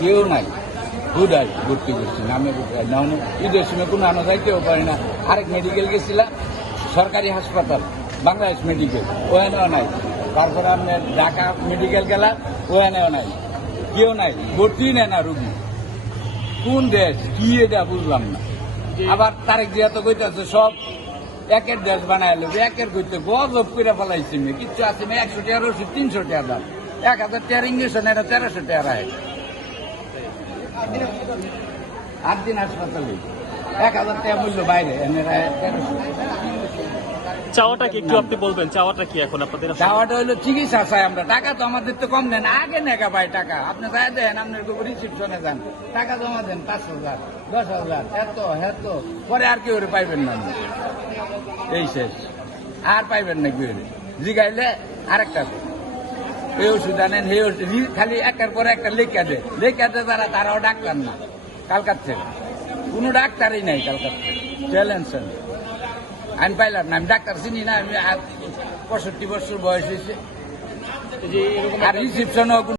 কেউ নাই হুদাই ভর্তি করছি নামে না ঈদের সময় কোনো আনা যাইতেও পারি না। আরেক মেডিকেল গেছিলাম, সরকারি হাসপাতাল বাংলাদেশ মেডিকেল, ওখানেও নাই। তারপরে আপনার ঢাকা মেডিকেল গেলাম, ওখানেও নাই, কেউ নাই, ভর্তি নেয় না রুগী। কোন দেশ কি এটা বুঝলাম না। আবার তারেক জিয়া তো কইতেছে সব একের দেশ বানাইল, একের কইতে গজব করে ফেলাইছি কিচ্ছু আছে না। 100 টাকার ওষুধ 300 টাকা দাম, 1000 টাকার ইঞ্জেকশন এটা 1300 টাকা রায়। 8 দিন হাসপাতালে 1000 টাকা মূল্য, বাইরে এনে রায় 1300। চাওয়াটা কি একটু আপনি বলবেন, চাওয়াটা কি এখন আপনাদের? চাওয়াটা হইলো চিকিৎসা চাই আমরা, টাকা তো আমাদের তো কম নেন, আগে নেগা ভাই টাকা। আপনি যাই দেন, আপনার রিসিপশনে যান, টাকা জমা দেন 5,000 10,000, এত এত পরে আর কেউ পাইবেন না, এই শেষ, আর পাইবেন না কেউ। জিগাইলে আরেকটা এই ওষুধ আনেন, সেই ওষুধ খালি একটার পরে একটা লেখা দেয়, যারা তারাও ডাক্তার না। কালকার থেকে কোনো ডাক্তারই নাই, কালকার থেকে চ্যালেঞ্জ। আমি পাইলাম না, আমি ডাক্তার চিনি না, আমি 65 বছর বয়স হয়েছে, আর রিসিপশনও